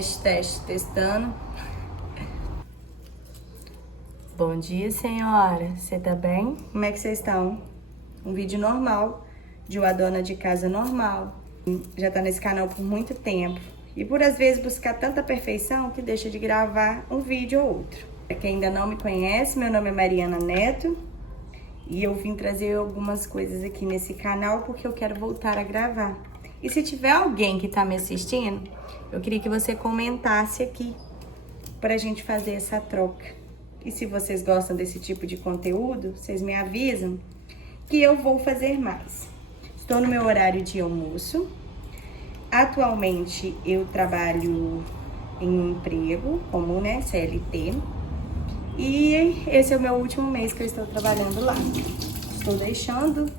Teste, testando. Bom dia, senhora. Você tá bem? Como é que vocês estão? Um vídeo normal, de uma dona de casa normal. Já tá nesse canal por muito tempo. E por às vezes buscar tanta perfeição que deixa de gravar um vídeo ou outro. Pra quem ainda não me conhece, meu nome é Mariana Neto. E eu vim trazer algumas coisas aqui nesse canal porque eu quero voltar a gravar. E se tiver alguém que tá me assistindo, eu queria que você comentasse aqui pra gente fazer essa troca. E se vocês gostam desse tipo de conteúdo, vocês me avisam que eu vou fazer mais. Estou no meu horário de almoço. Atualmente eu trabalho em um emprego comum, né, CLT. E esse é o meu último mês que eu estou trabalhando lá. Estou deixando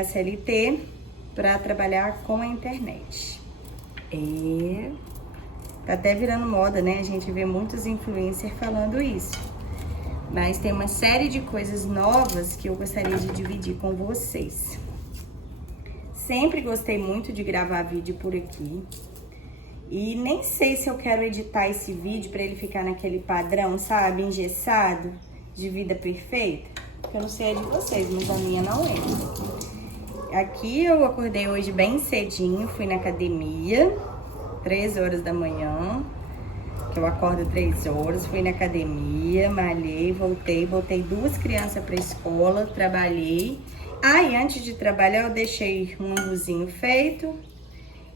a CLT para trabalhar com a internet. Tá até virando moda, né? A gente vê muitos influencers falando isso. Mas tem uma série de coisas novas que eu gostaria de dividir com vocês. Sempre gostei muito de gravar vídeo por aqui. E nem sei se eu quero editar esse vídeo para ele ficar naquele padrão, sabe? Engessado, de vida perfeita. Porque eu não sei a de vocês, mas a minha não é. Aqui eu acordei hoje bem cedinho, fui na academia, 3 horas da manhã, que eu acordo 3 horas, fui na academia, malhei, voltei, botei 2 crianças pra escola, trabalhei. E antes de trabalhar eu deixei um anguzinho feito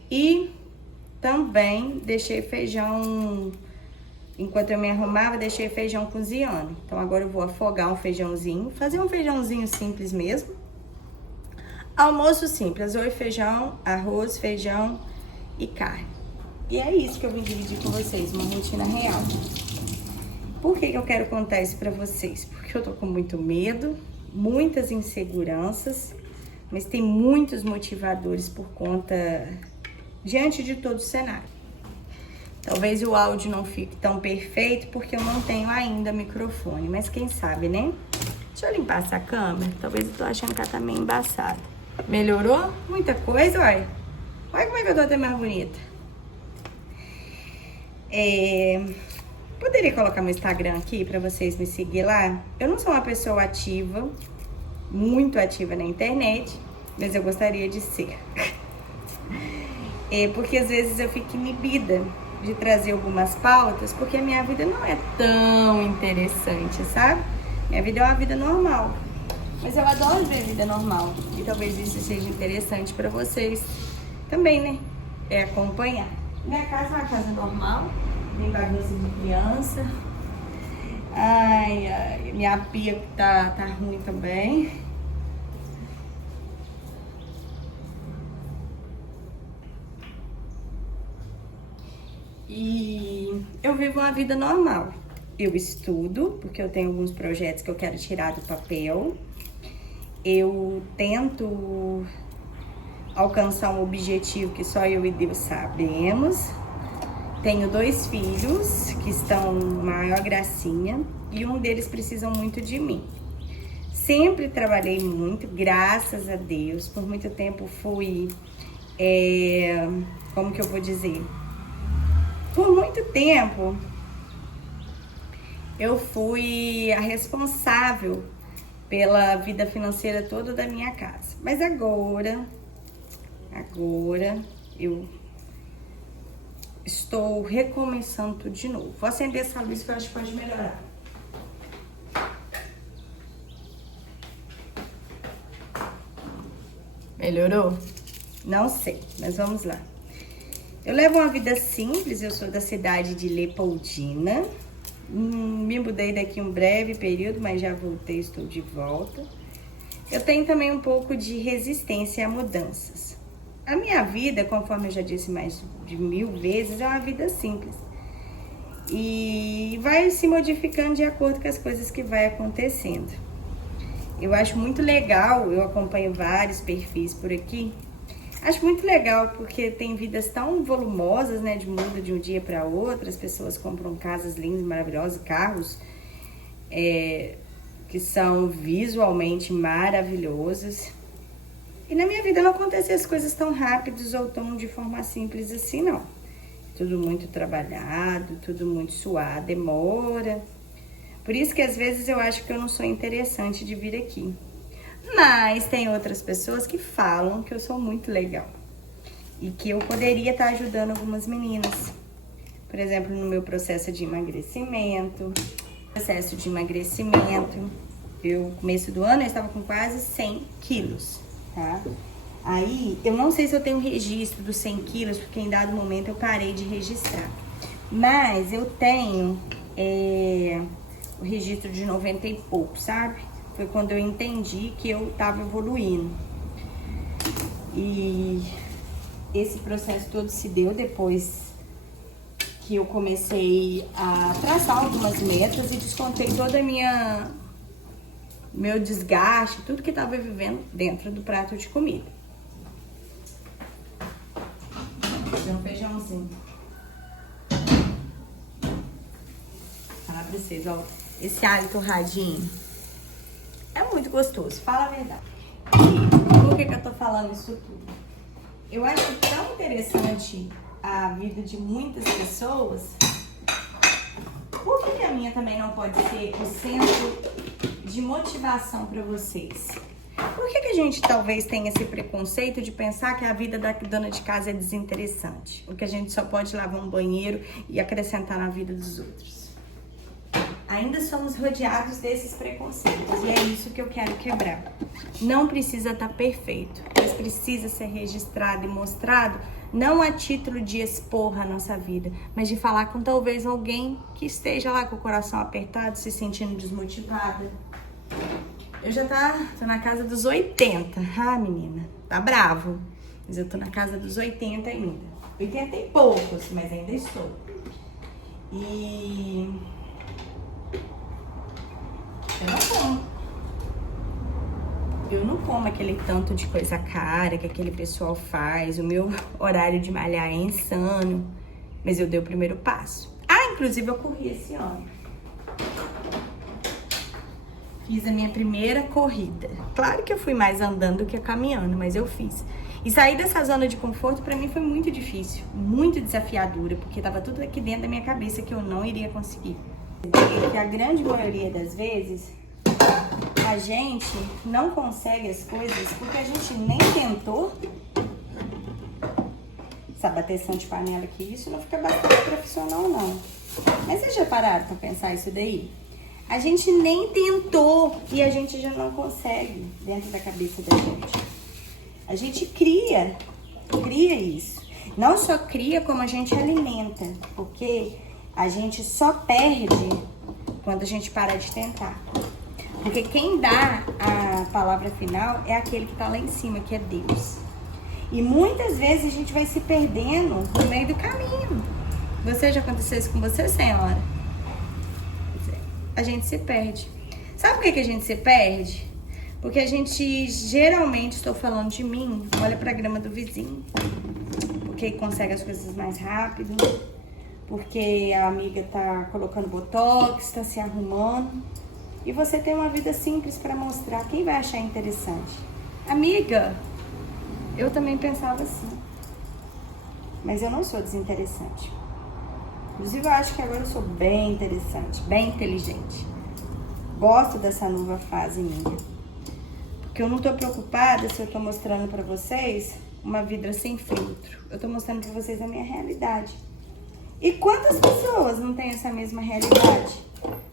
e também deixei feijão, enquanto eu me arrumava, deixei feijão cozinhando. Então agora eu vou afogar um feijãozinho, fazer um feijãozinho simples mesmo. Almoço simples, arroz, feijão e carne. E é isso que eu vim dividir com vocês, uma rotina real. Por que eu quero contar isso pra vocês? Porque eu tô com muito medo, muitas inseguranças, mas tem muitos motivadores por conta, diante de todo o cenário. Talvez o áudio não fique tão perfeito porque eu não tenho ainda microfone, mas quem sabe, né? Deixa eu limpar essa câmera, talvez eu tô achando que ela tá meio embaçada. Melhorou? Muita coisa, olha. Olha como é que eu tô até mais bonita. Poderia colocar meu Instagram aqui pra vocês me seguir lá? Eu não sou uma pessoa ativa, muito ativa na internet, mas eu gostaria de ser. Porque às vezes eu fico inibida de trazer algumas pautas, porque a minha vida não é tão interessante, sabe? Minha vida é uma vida normal. Mas eu adoro ver vida normal. E talvez isso seja interessante pra vocês também, né? Acompanhar. Minha casa é uma casa normal. Tem bagunça de criança. Ai, minha pia tá ruim também. E eu vivo uma vida normal. Eu estudo, porque eu tenho alguns projetos que eu quero tirar do papel. Eu tento alcançar um objetivo que só eu e Deus sabemos. Tenho 2 filhos que estão maior gracinha e um deles precisa muito de mim. Sempre trabalhei muito, graças a Deus. Por muito tempo fui, como que eu vou dizer? Por muito tempo eu fui a responsável pela vida financeira toda da minha casa. Mas agora eu estou recomeçando tudo de novo. Vou acender essa luz que eu acho que pode melhorar. Melhorou? Não sei, mas vamos lá. Eu levo uma vida simples, eu sou da cidade de Leopoldina. Me mudei daqui um breve período, mas já voltei, estou de volta. Eu tenho também um pouco de resistência a mudanças. A minha vida, conforme eu já disse mais de 1000 vezes, é uma vida simples. E vai se modificando de acordo com as coisas que vai acontecendo. Eu acho muito legal, eu acompanho vários perfis por aqui. Acho muito legal porque tem vidas tão volumosas, né? De muda de um dia para outro. As pessoas compram casas lindas, maravilhosas, carros que são visualmente maravilhosos. E na minha vida não acontecem as coisas tão rápidas ou tão de forma simples assim, não. tudo muito trabalhado, tudo muito suado, demora. Por isso que às vezes eu acho que eu não sou interessante de vir aqui. Mas tem outras pessoas que falam que eu sou muito legal e que eu poderia estar ajudando algumas meninas. Por exemplo, no meu processo de emagrecimento. Eu, no começo do ano, eu estava com quase 100 quilos, tá? Aí, eu não sei se eu tenho registro dos 100 quilos, porque em dado momento eu parei de registrar. Mas eu tenho o registro de 90 e pouco, sabe? Foi quando eu entendi que eu tava evoluindo. E esse processo todo se deu depois que eu comecei a traçar algumas metas e descontei toda a meu desgaste, tudo que tava vivendo dentro do prato de comida. Fazer um feijãozinho. Falar pra vocês, ó, esse alho torradinho é muito gostoso, fala a verdade. E por que eu tô falando isso tudo? Eu acho tão interessante a vida de muitas pessoas. Por que a minha também não pode ser o centro de motivação para vocês? Por que a gente talvez tenha esse preconceito de pensar que a vida da dona de casa é desinteressante? Ou que a gente só pode lavar um banheiro e acrescentar na vida dos outros? Ainda somos rodeados desses preconceitos e é isso que eu quero quebrar. Não precisa estar perfeito, mas precisa ser registrado e mostrado, não a título de expor a nossa vida, mas de falar com talvez alguém que esteja lá com o coração apertado, se sentindo desmotivada. Eu já tô na casa dos 80. Ah, menina, tá bravo. Mas eu tô na casa dos 80 ainda. 80 e poucos, mas ainda estou. E eu não como aquele tanto de coisa cara que aquele pessoal faz. O meu horário de malhar é insano. Mas eu dei o primeiro passo. Ah, inclusive eu corri esse ano. Fiz a minha primeira corrida. Claro que eu fui mais andando do que caminhando, mas eu fiz. E sair dessa zona de conforto pra mim foi muito difícil, muito desafiadora, porque tava tudo aqui dentro da minha cabeça que eu não iria conseguir. Que a grande maioria das vezes a gente não consegue as coisas porque a gente nem tentou. Essa bateção de panela aqui, isso não fica bastante profissional não. Mas vocês já pararam pra pensar isso daí? A gente nem tentou e a gente já não consegue dentro da cabeça da gente. A gente cria isso. Não só cria, como a gente alimenta, porque a gente só perde quando a gente para de tentar. Porque quem dá a palavra final é aquele que tá lá em cima, que é Deus. E muitas vezes a gente vai se perdendo no meio do caminho. Você já aconteceu isso com você, senhora? A gente se perde. Sabe por que a gente se perde? Porque a gente, geralmente, estou falando de mim, olha pra grama do vizinho. Porque consegue as coisas mais rápido. Porque a amiga tá colocando botox, tá se arrumando. E você tem uma vida simples pra mostrar. Quem vai achar interessante? Amiga, eu também pensava assim. Mas eu não sou desinteressante. Inclusive, eu acho que agora eu sou bem interessante, bem inteligente. Gosto dessa nova fase minha. Porque eu não tô preocupada se eu tô mostrando pra vocês uma vida sem filtro. Eu tô mostrando pra vocês a minha realidade. E quantas pessoas não têm essa mesma realidade?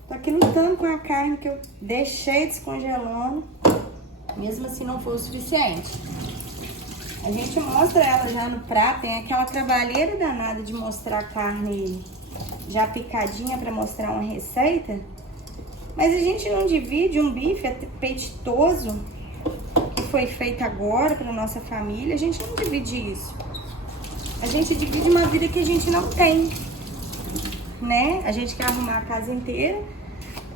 Tô aqui lutando com a carne que eu deixei descongelando. Mesmo assim não foi o suficiente. A gente mostra ela já no prato, tem aquela trabalheira danada de mostrar a carne já picadinha para mostrar uma receita. Mas a gente não divide um bife apetitoso que foi feito agora para nossa família. A gente não divide isso. A gente divide uma vida que a gente não tem, né? A gente quer arrumar a casa inteira,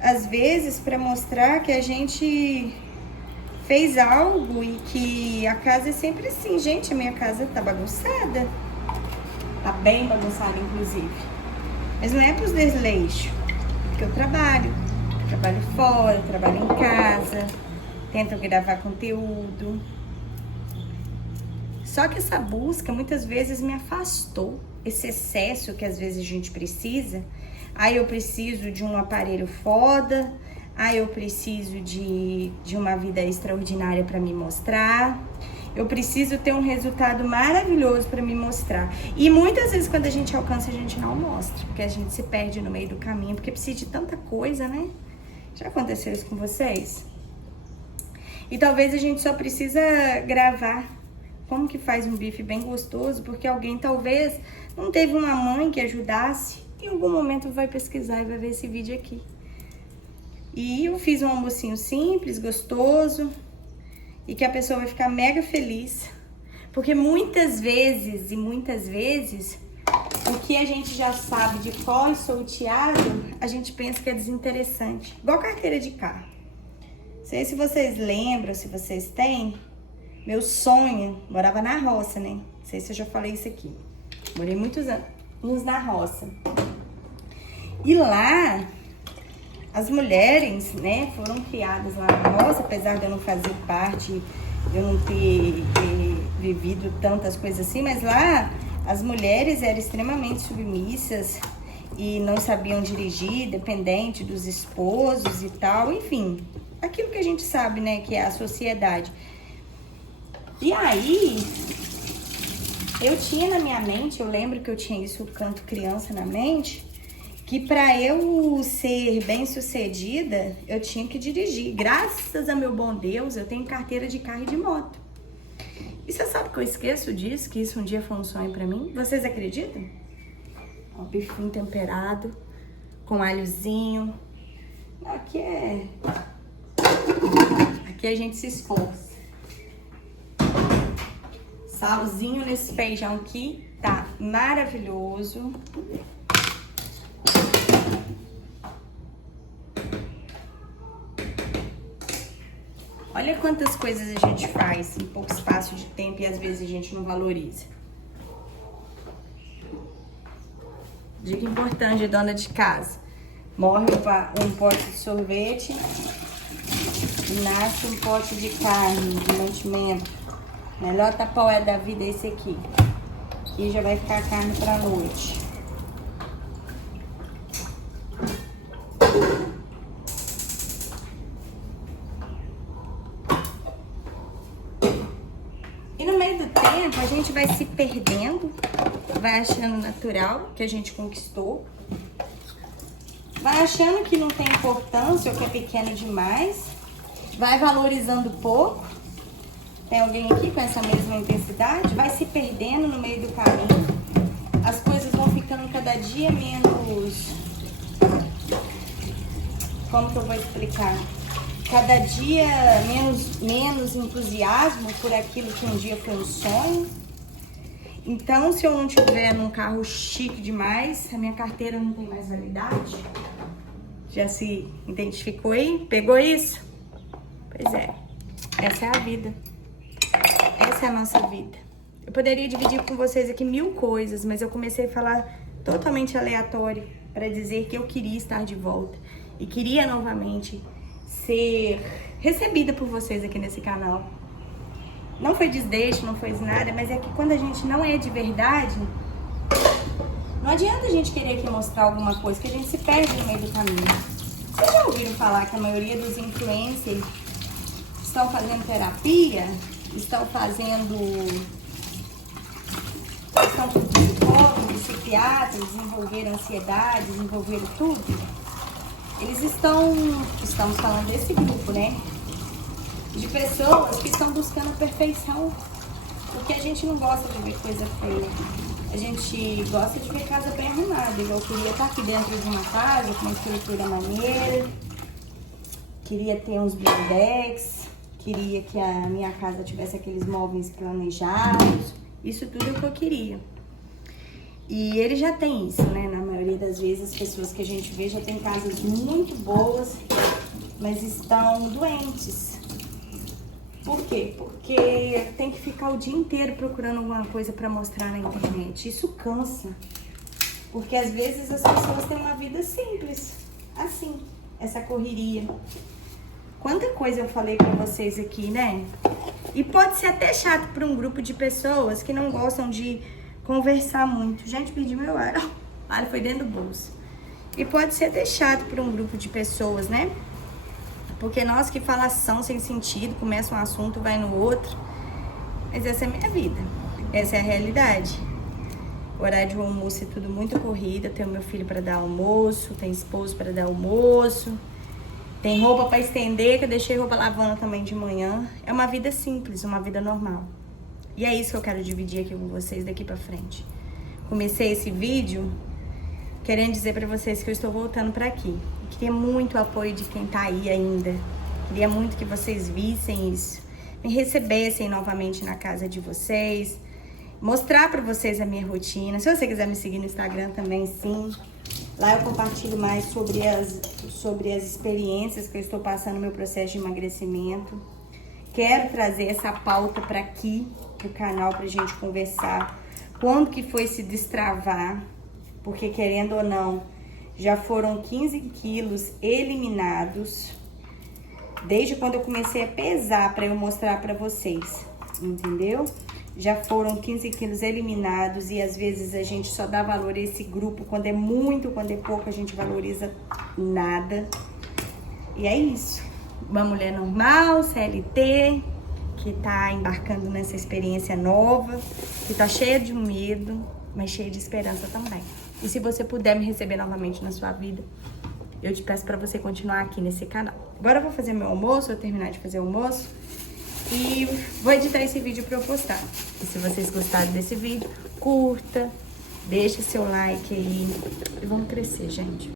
às vezes, para mostrar que a gente fez algo e que a casa é sempre assim. Gente, a minha casa tá bagunçada. Tá bem bagunçada, inclusive. Mas não é pros desleixos. Porque eu trabalho fora, trabalho em casa, tento gravar conteúdo. Só que essa busca muitas vezes me afastou esse excesso que às vezes a gente precisa. Eu preciso de um aparelho foda, eu preciso de uma vida extraordinária para me mostrar, eu preciso ter um resultado maravilhoso para me mostrar. E muitas vezes quando a gente alcança, a gente não mostra, porque a gente se perde no meio do caminho, porque precisa de tanta coisa, né? Já aconteceu isso com vocês? E talvez a gente só precisa gravar como que faz um bife bem gostoso, porque alguém talvez não teve uma mãe que ajudasse. Em algum momento vai pesquisar e vai ver esse vídeo aqui. E eu fiz um almocinho simples, gostoso, e que a pessoa vai ficar mega feliz. Porque muitas vezes, o que a gente já sabe de cor e salteado, a gente pensa que é desinteressante. Igual carteira de carro. Não sei se vocês lembram, se vocês têm. Meu sonho, morava na roça, né? Não sei se eu já falei isso aqui. Morei muitos anos na roça. E lá, as mulheres, né, foram criadas lá na roça, apesar de eu não fazer parte, de eu não ter vivido tantas coisas assim, mas lá as mulheres eram extremamente submissas e não sabiam dirigir, dependente dos esposos e tal, enfim, aquilo que a gente sabe, né, que é a sociedade. E aí, eu tinha na minha mente, eu lembro que eu tinha isso quando criança na mente, que para eu ser bem-sucedida, eu tinha que dirigir. Graças a meu bom Deus, eu tenho carteira de carro e de moto. E você sabe que eu esqueço disso, que isso um dia foi um sonho para mim? Vocês acreditam? Ó, bifinho temperado, com alhozinho. Aqui a gente se esforça. Salzinho nesse feijão aqui, tá maravilhoso. Olha quantas coisas a gente faz em pouco espaço de tempo e às vezes a gente não valoriza. Dica importante, dona de casa. Morre um pote de sorvete e nasce um pote de carne, de mantimento. Melhor tapaué da vida é esse aqui. E já vai ficar carne pra noite. E no meio do tempo, a gente vai se perdendo, vai achando natural que a gente conquistou, vai achando que não tem importância ou que é pequeno demais, vai valorizando pouco. Tem alguém aqui com essa mesma intensidade? Vai se perdendo no meio do caminho. As coisas vão ficando cada dia menos... Como que eu vou explicar? Cada dia menos entusiasmo por aquilo que um dia foi um sonho. Então, se eu não tiver num carro chique demais, a minha carteira não tem mais validade. Já se identificou aí? Pegou isso? Pois é, essa é a vida. Essa é a nossa vida. Eu poderia dividir com vocês aqui 1000 coisas, mas eu comecei a falar totalmente aleatório para dizer que eu queria estar de volta e queria novamente ser recebida por vocês aqui nesse canal. Não foi desdeixo, não foi nada, mas é que quando a gente não é de verdade, não adianta a gente querer aqui mostrar alguma coisa que a gente se perde no meio do caminho. Vocês já ouviram falar que a maioria dos influencers estão fazendo terapia? Estão com psicólogos, psiquiatras, desenvolveram ansiedade, desenvolveram tudo. Eles estamos falando desse grupo, né? De pessoas que estão buscando a perfeição. Porque a gente não gosta de ver coisa feia. A gente gosta de ver casa bem arrumada. Eu queria estar aqui dentro de uma casa com uma estrutura maneira. Queria ter uns blindex. Queria que a minha casa tivesse aqueles móveis planejados. Isso tudo é o que eu queria. E ele já tem isso, né? Na maioria das vezes, as pessoas que a gente vê já tem casas muito boas, mas estão doentes. Por quê? Porque tem que ficar o dia inteiro procurando alguma coisa para mostrar na internet. Isso cansa. Porque às vezes as pessoas têm uma vida simples, assim, essa correria. Quanta coisa eu falei pra vocês aqui, né? E pode ser até chato para um grupo de pessoas que não gostam de conversar muito. Gente, perdi meu ar. Ah, ele foi dentro do bolso. E pode ser deixado por um grupo de pessoas, né? Porque nós que falação sem sentido, começa um assunto, vai no outro. Mas essa é a minha vida. Essa é a realidade. O horário de almoço é tudo muito corrido. Eu tenho meu filho para dar almoço, tenho esposo para dar almoço. Tem roupa para estender, que eu deixei roupa lavando também de manhã. É uma vida simples, uma vida normal. E é isso que eu quero dividir aqui com vocês daqui pra frente. Comecei esse vídeo querendo dizer pra vocês que eu estou voltando pra aqui. Eu queria muito o apoio de quem tá aí ainda. Queria muito que vocês vissem isso. Me recebessem novamente na casa de vocês. Mostrar pra vocês a minha rotina. Se você quiser me seguir no Instagram também, sim. Lá eu compartilho mais sobre as experiências que eu estou passando no meu processo de emagrecimento. Quero trazer essa pauta para aqui, pro canal, pra gente conversar. Quando que foi se destravar? Porque, querendo ou não, já foram 15 quilos eliminados. Desde quando eu comecei a pesar para eu mostrar para vocês, entendeu? Já foram 15 quilos eliminados e às vezes a gente só dá valor a esse grupo. Quando é muito, quando é pouco, a gente valoriza nada. E é isso. Uma mulher normal, CLT, que tá embarcando nessa experiência nova, que tá cheia de medo, mas cheia de esperança também. E se você puder me receber novamente na sua vida, eu te peço pra você continuar aqui nesse canal. Agora eu vou fazer meu almoço, vou terminar de fazer o almoço. E vou editar esse vídeo pra eu postar. E se vocês gostaram desse vídeo, curta, deixa seu like aí. E vamos crescer, gente.